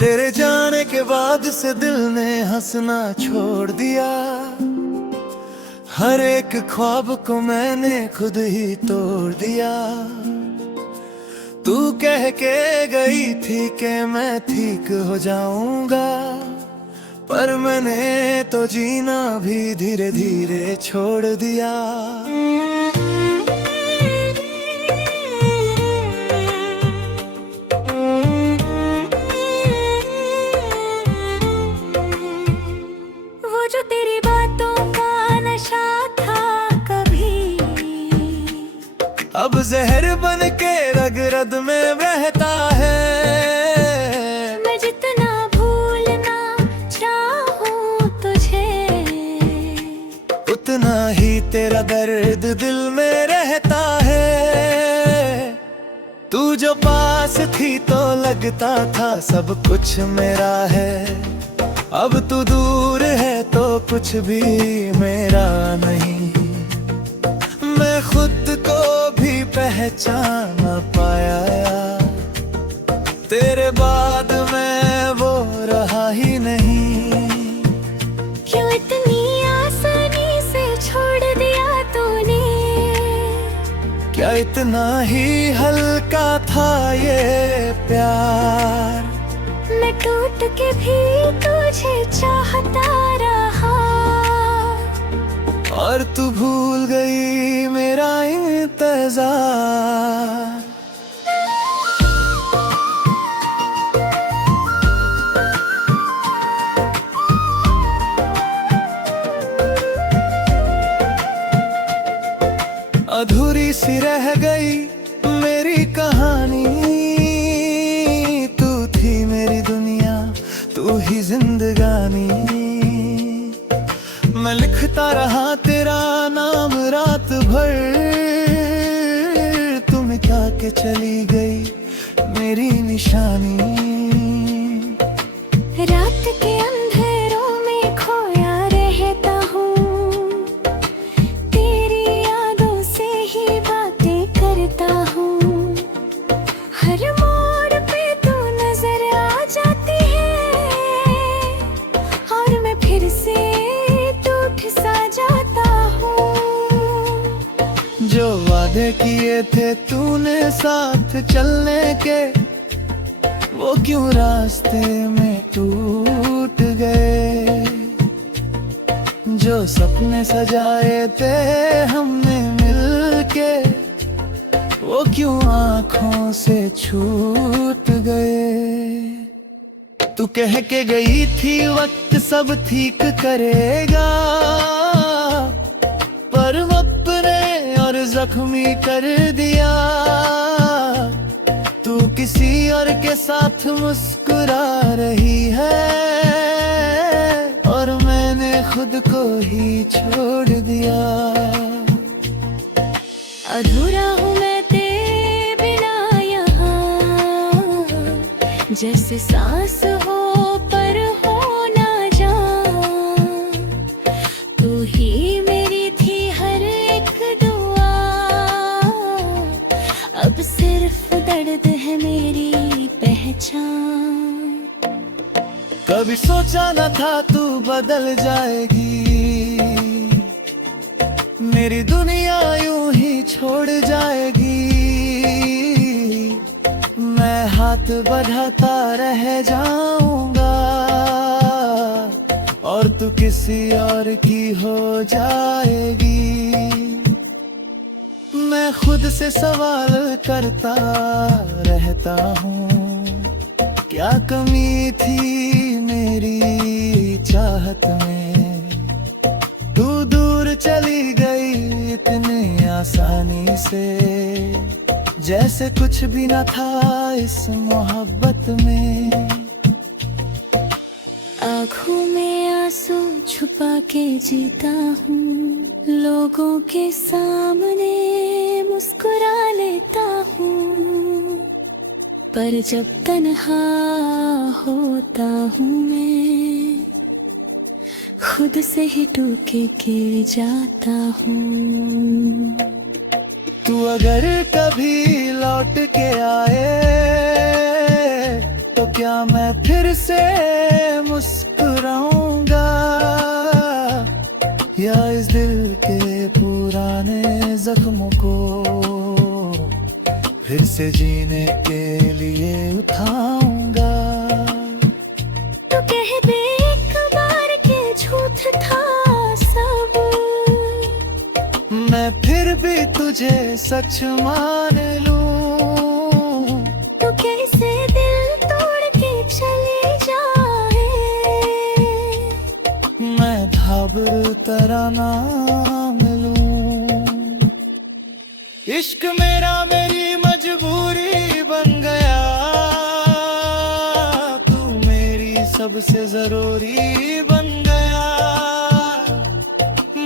तेरे जाने के बाद से दिल ने हंसना छोड़ दिया। हर एक ख्वाब को मैंने खुद ही तोड़ दिया। तू कह के गई थी कि मैं ठीक हो जाऊंगा, पर मैंने तो जीना भी धीरे धीरे छोड़ दिया। वो जो तेरी बातों का नशा था कभी, अब जहर बन के रग रग में बहता है। मैं जितना भूलना चाहूं तुझे, उतना ही तेरा दर्द दिल में रहता है। तू जो पास थी तो लगता था सब कुछ मेरा है, अब तू दूर है तो कुछ भी मेरा नहीं। मैं खुद को भी पहचान न पाया, तेरे बाद मैं वो रहा ही नहीं। क्यों इतनी आसानी से छोड़ दिया तूने, क्या इतना ही हल्का था ये प्यार। मैं टूट के भी तुझे चाहता रहा, और तू भूल गई मेरा इंतजार। अधूरी सी रह गई मेरी कहानी, तू थी मेरी दुनिया, तू ही जिंदगानी। मैं लिखता रहा तेरा नाम रात भर, तू मिटा के चली गई मेरी निशानी। रात के अंधेरों में खोया रहता हूँ, तेरी यादों से ही बातें करता हूँ। हर मोड़ पे तू नजर आ जाती है, और मैं फिर से टूट सा जाता हूँ। जो वादे किए थे तूने साथ चलने के, वो क्यों रास्ते में टूट गए। जो सपने सजाए थे हमने मिलके, वो क्यों आँखों से छूट गए। तू कह के गई थी वक्त सब ठीक करेगा, पर अपने और जख्मी कर दिया। तू किसी और के साथ मुस्कुरा रही है, और मैंने खुद को ही छोड़ दिया। अधूरा हूँ मैं तेरे बिना यहाँ, जैसे सांस हो पर हो ना जान। तू ही मेरी थी हर एक दुआ, अब सिर्फ दर्द है मेरी पहचान। कभी सोचा न था तू बदल जाएगी, मेरी दुनिया यूं ही छोड़ जाएगी। मैं हाथ बढ़ाता रह जाऊंगा, और तू किसी और की हो जाएगी। मैं खुद से सवाल करता रहता हूँ, क्या कमी थी मेरी चाहत में। तू दूर चली गई इतनी आसानी से, जैसे कुछ भी न था इस मोहब्बत में। आँखों में आंसू छुपा के जीता हूँ, लोगों के सामने मुस्कुरा लेता हूँ, पर जब तन्हा होता हूँ मैं, खुद से ही टूके गिर जाता हूँ। तू अगर कभी लौट के आए तो क्या मैं फिर फिर से मुस्कुराऊंगा, या इस दिल के पुराने जख्मों को फिर से जीने के लिए उठाऊंगा। तो कह दे एक बार के झूठ था सब, मैं फिर भी तुझे सच मान लूं। तो कैसे दिल तोड़ के चले जाए, मैं घाबर तेरा नाम लूं। इश्क मेरा मेरी मजबूरी बन गया, तू मेरी सबसे जरूरी बन गया।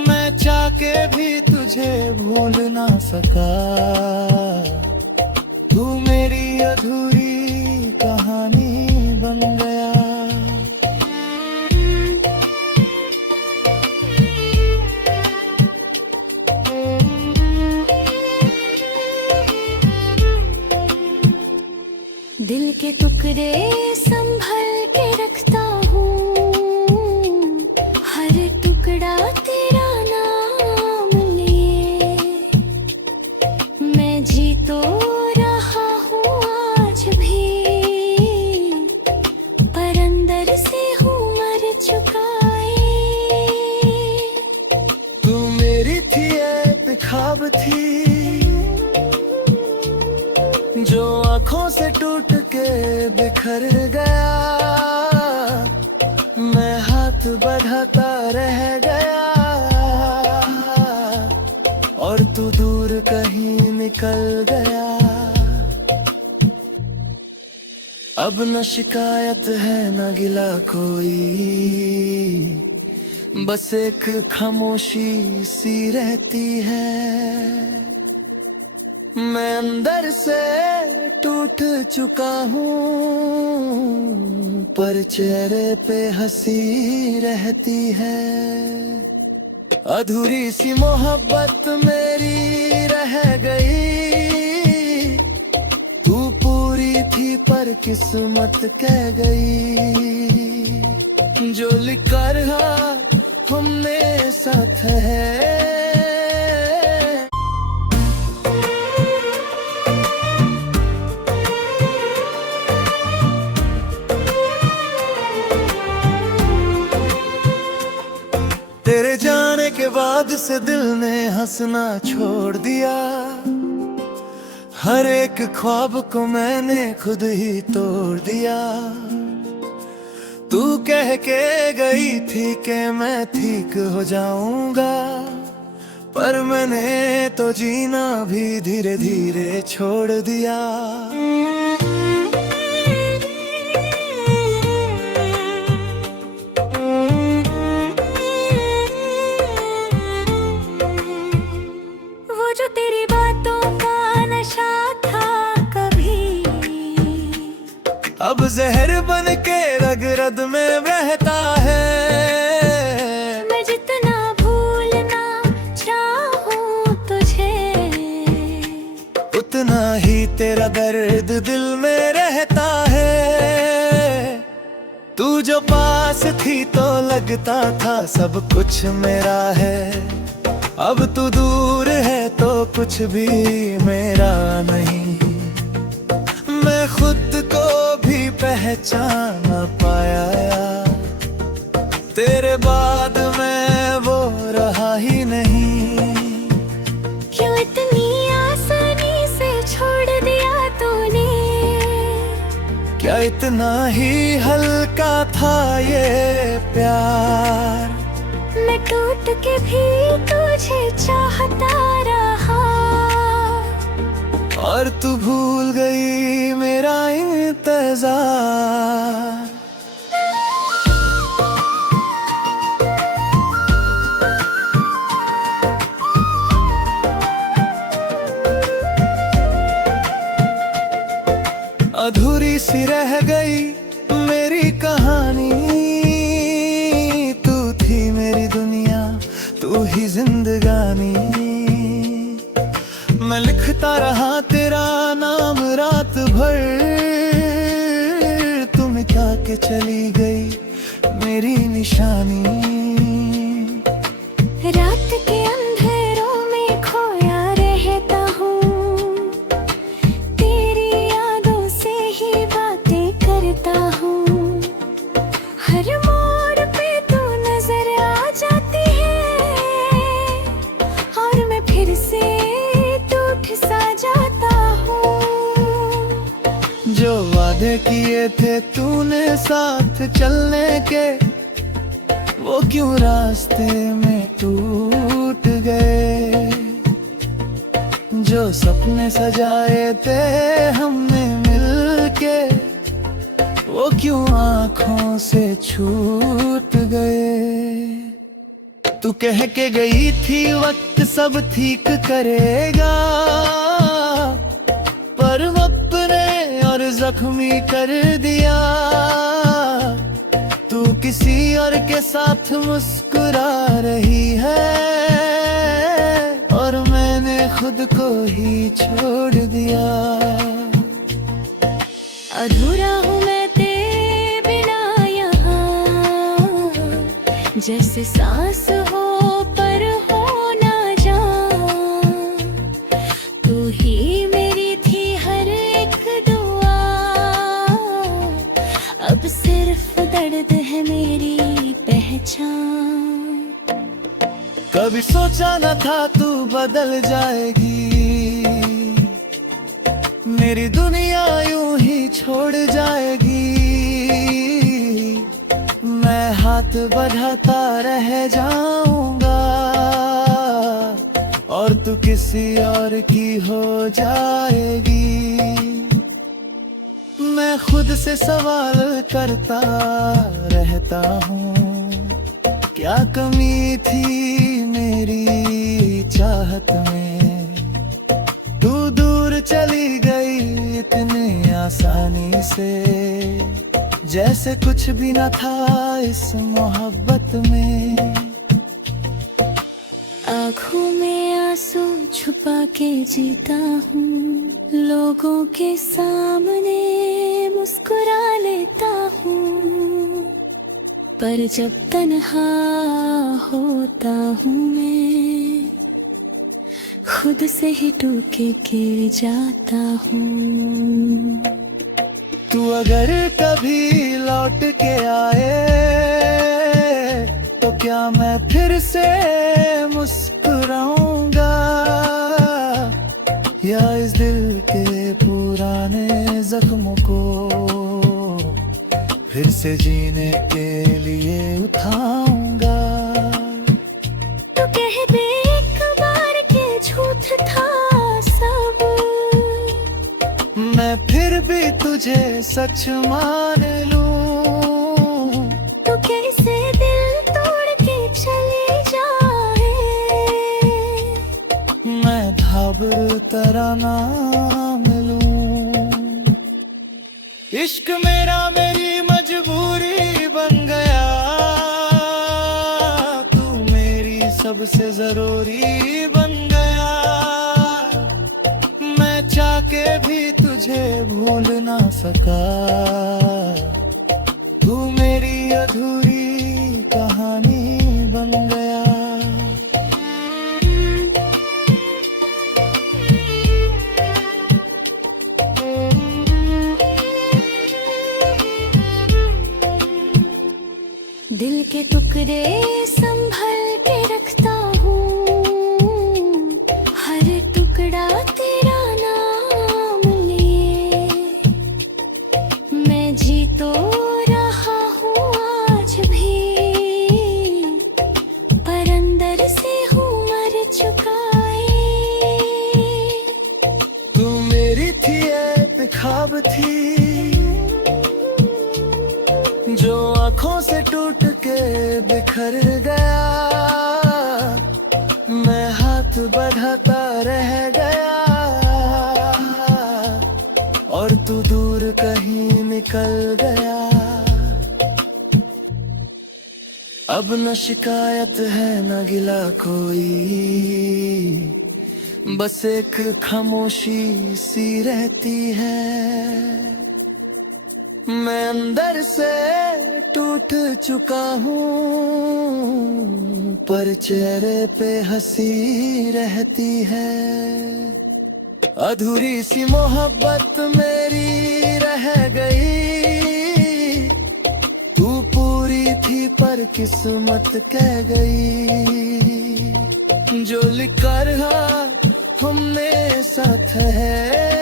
मैं चाह के भी तुझे भूल ना सका, तू मेरी अधूरी कहानी बन गया। दिल के टुकड़े संभल के रखता हूँ, हर टुकड़ा तेरा नाम लिए। मैं जी तो रहा हूँ आज भी, पर अंदर से हूँ मर चुका है। तू मेरी थी एक ख्वाब थी, जो आँखों से टूट के बिखर गया। मैं हाथ बढ़ाता रह गया, और तू दूर कहीं निकल गया। अब न शिकायत है न गिला कोई, बस एक खामोशी सी रहती है। मैं अंदर से टूट चुका हूँ, पर चेहरे पे हंसी रहती है। अधूरी सी मोहब्बत मेरी रह गई, तू पूरी थी पर किस्मत कह गई। जो लिखा रहा हमने साथ है। तेरे जाने के बाद से दिल ने हंसना छोड़ दिया, हर एक ख्वाब को मैंने खुद ही तोड़ दिया। तू कह के गई थी कि मैं ठीक हो जाऊंगा, पर मैंने तो जीना भी धीरे धीरे छोड़ दिया। जो तेरी बातों का नशा था कभी, अब जहर बन के रग रग में बहता है। मैं जितना भूलना चाहूँ तुझे, उतना ही तेरा दर्द दिल में रहता है। तू जो पास थी तो लगता था सब कुछ मेरा है, अब तू दूर है तो कुछ भी मेरा नहीं। मैं खुद को भी पहचान न पाया, तेरे बाद मैं वो रहा ही नहीं। क्यों इतनी आसानी से छोड़ दिया तूने, क्या इतना ही हल्का था ये प्यार। मैं टूट के भी तुझे चाहता रहा, और तू भूल गई मेरा इंतजार। अधूरी सी रह गई मेरी कहानी, तू थी मेरी दुनिया, तू ही जिंदगानी। मैं लिखता रहा तेरा नाम रात भर, तुम क्या के के चली गई मेरी निशानी। रात के अंधेरों में खोया रहता हूँ, तेरी यादों से ही बातें करता हूँ। हर मोड़ पे तू नजर आ जाती है और मैं फिर से टूट सा जाता हूँ। जो वादे किए थे तूने साथ चलने के, वो क्यों रास्ते में टूट गए। जो सपने सजाए थे हमने मिलके, वो क्यों आँखों से छूट गए। तू कह के गई थी वक्त सब ठीक करेगा, पर वक्त ने और जख्मी कर दिया। तू किसी और के साथ मुस्कुरा रही है और मैंने खुद को ही छोड़ दिया। अधूरा हूँ मैं तेरे बिना यहाँ, जैसे सांस हो पर हो ना जान। तू ही मेरी थी हर एक दुआ, अब सिर्फ दर्द है मेरी पहचान। कभी सोचा न था तू बदल जाएगी, मेरी दुनिया यूं ही छोड़ जाएगी। मैं हाथ बढ़ाता रह जाऊंगा और तू किसी और की हो जाएगी। मैं खुद से सवाल करता रहता हूँ, क्या कमी थी मेरी चाहत में। तू दूर चली गई इतनी आसानी से, जैसे कुछ भी न था इस मोहब्बत में। आँखों में आंसू छुपा के जीता हूँ, लोगों के सामने मुस्कुरा लेता हूँ। पर जब तन्हा होता हूँ मैं, खुद से ही टूके के जाता हूँ। तू अगर कभी लौट के आए तो क्या मैं फिर से मुस्कुराऊंगा, या इस दिल के पुराने जख्मों को फिर से जीने के लिए उठाऊंगा। तो कह दे एक बार के झूठ था सब, मैं फिर भी तुझे सच मान लूं। तो कैसे दिल तोड़ के चले जाए, मैं धाबर तेरा नाम लूं। इश्क मेरा मेरी मजबूरी बन गया, तू मेरी सबसे जरूरी बन गया। मैं चाह के भी तुझे भूल ना सका, तू मेरी अधूरी कहानी बन गया। दिल के टुकड़े संभल के रखता हूँ, हर टुकड़ा तेरा नाम लिए। मैं जी तो रहा हूँ आज भी, पर अंदर से हूँ मर चुका है। तू मेरी थी एक ख्वाब थी, जो आँखों से टूट के बिखर गया। मैं हाथ बढ़ाता रह गया और तू दूर कहीं निकल गया। अब न शिकायत है न गिला कोई, बस एक खामोशी सी रहती है। मैं अंदर से टूट चुका हूँ, पर चेहरे पे हंसी रहती है। अधूरी सी मोहब्बत मेरी रह गई, तू पूरी थी पर किस्मत कह गई। जो लिखा रहा हमने साथ है।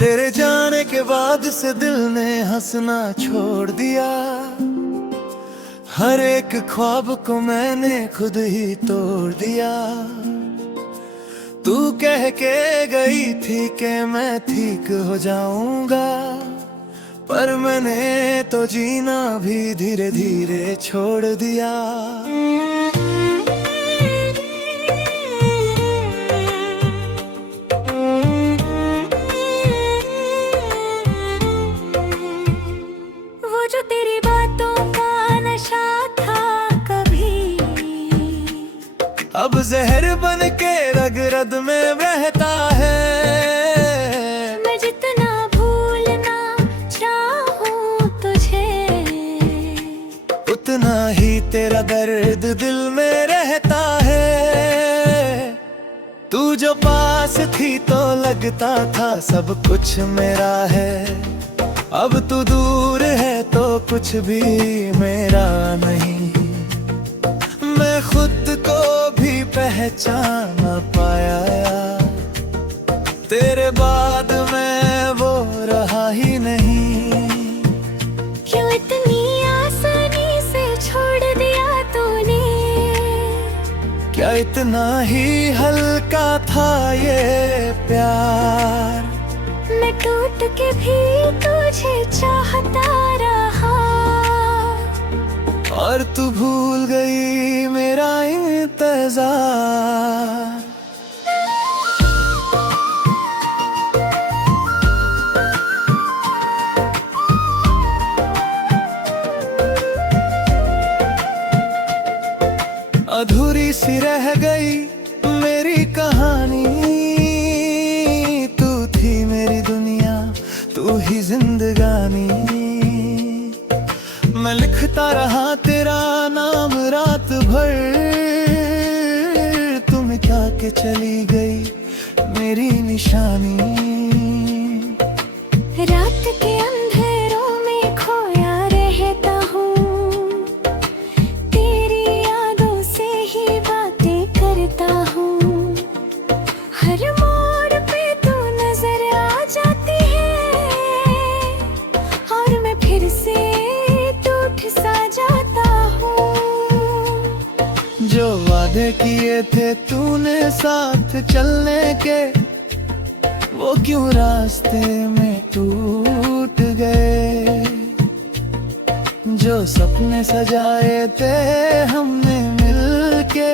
तेरे जाने के बाद से दिल ने हंसना छोड़ दिया, हर एक ख्वाब को मैंने खुद ही तोड़ दिया। तू कह के गई थी कि मैं ठीक हो जाऊंगा, पर मैंने तो जीना भी धीरे धीरे छोड़ दिया। जो तेरी बातों का नशा था कभी, अब जहर बन के रग रग में बहता है। मैं जितना भूलना चाहूं तुझे, उतना ही तेरा दर्द दिल में रहता है। तू जो पास थी तो लगता था सब कुछ मेरा है, अब तू दूर है तो कुछ भी मेरा नहीं। मैं खुद को भी पहचान न पाया, तेरे बाद मैं वो रहा ही नहीं। क्यों इतनी आसानी से छोड़ दिया तूने, क्या इतना ही हल्का था ये प्यार। मैं टूट के भी तुझे चाहता रहा, और तू भूल गई मेरा इंतजार। अधूरी सी रह गई मेरी कहानी, तू थी मेरी दुनिया, तू ही जिंदगानी। मैं लिखता रहा तेरा नाम रात भर, तुम क्या के चली गई मेरी निशानी। रात के अंधेरों में खोया रहता हूँ, तेरी यादों से ही बातें करता हूँ। हर मोड़ पे तू नजर आ जाती है, और मैं फिर से टूट सा जाता हूँ। जो वादे किए थे तूने साथ चलने के, वो क्यों रास्ते में टूट गए। जो सपने सजाए थे हमने मिलके,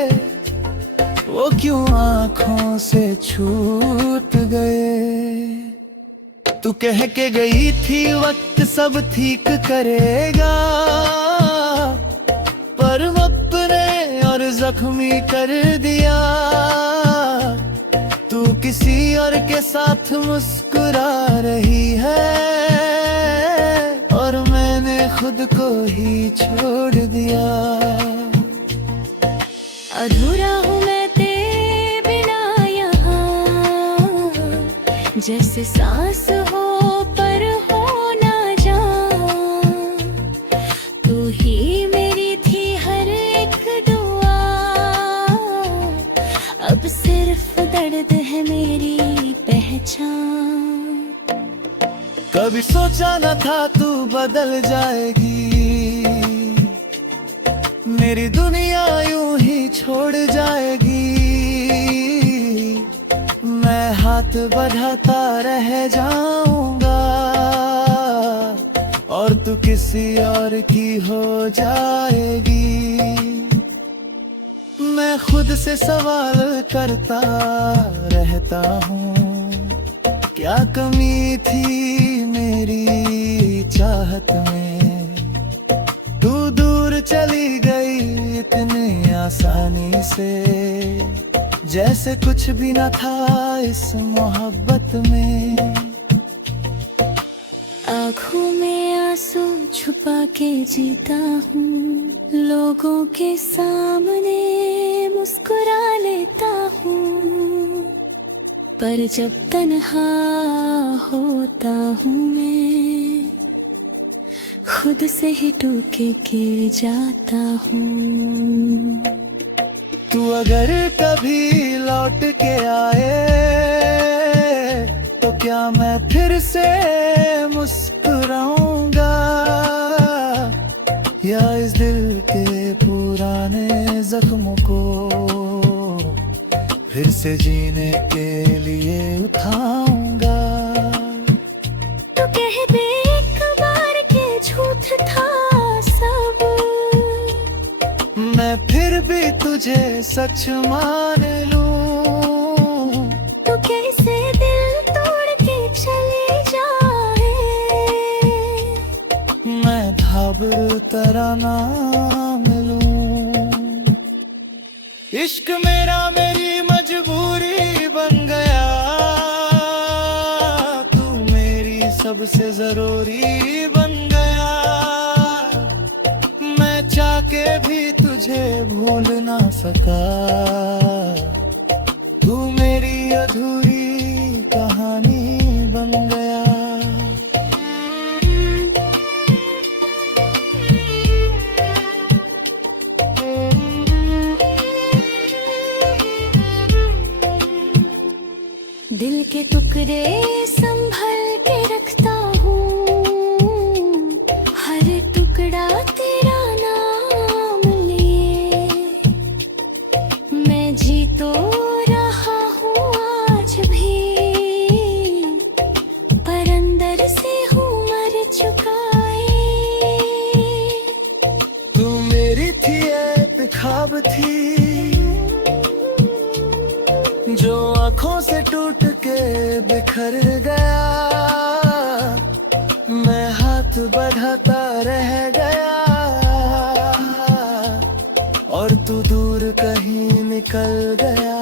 वो क्यों आँखों से छूट गए। तू कह के गई थी वक्त सब ठीक करेगा, पर वक्त ने और जख्मी कर दिया। तू किसी और के साथ मुस्कुरा रही है, और मैंने खुद को ही छोड़ दिया। अधूरा हूँ मैं तेरे बिना यहाँ, जैसे सांस हो पर हो ना जान। तू ही मेरी थी हर एक दुआ, अब सिर्फ दर्द है मेरी पहचान। कभी सोचा न था तू बदल जाएगी, मेरी दुनिया यूं ही छोड़ जाएगी। मैं हाथ बढ़ाता रह जाऊंगा, और तू किसी और की हो जाएगी। मैं मैं खुद से सवाल करता रहता हूँ, क्या कमी थी मेरी चाहत में। तू दूर चली गई इतनी आसानी से, जैसे कुछ भी न था इस मोहब्बत में। आँखों में आंसू छुपा के जीता हूँ, लोगों के सामने मुस्कुरा लेता हूँ, पर जब तन्हा होता हूँ मैं खुद से ही टूके गिर जाता हूँ। तू अगर कभी लौट के आए तो क्या मैं फिर से मुस्कुराऊंगा, या इस दिल के पुराने जख्मों को फिर से जीने के लिए उठाऊंगा। तो कह दे एक बार के झूठ था सब, मैं फिर भी तुझे सच मान लूं। तो कैसे दिल तोड़ के चले जाए, मैं घाबरू तरह ना मिलूं। इश्क मेरा मेरी मजबूरी बन गया, तू मेरी सबसे जरूरी बन गया। मैं चाह के भी तुझे भूल ना सका, तू मेरी अधूरी कहानी बन गया। दिल के टुकड़े संभल के रखता हूँ, हर टुकड़ा तेरा नाम लिए। मैं जी तो रहा हूँ आज भी, पर अंदर से हूँ मर चुका है। तू मेरी थी एक ख्वाब थी, जो आँखों से टूट के बिखर गया। मैं हाथ बढ़ाता रह गया, और तू दूर कहीं निकल गया।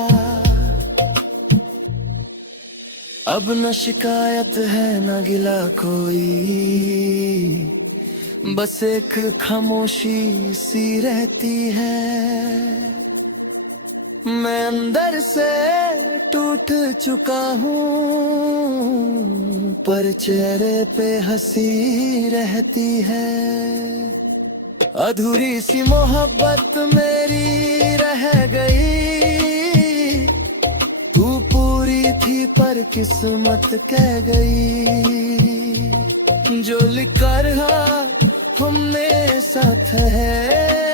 अब न शिकायत है न गिला कोई, बस एक खामोशी सी रहती है। मैं अंदर से टूट चुका हूँ, पर चेहरे पे हंसी रहती है। अधूरी सी मोहब्बत मेरी रह गई, तू पूरी थी पर किस्मत कह गई। जो लिखा रहा हमने साथ है,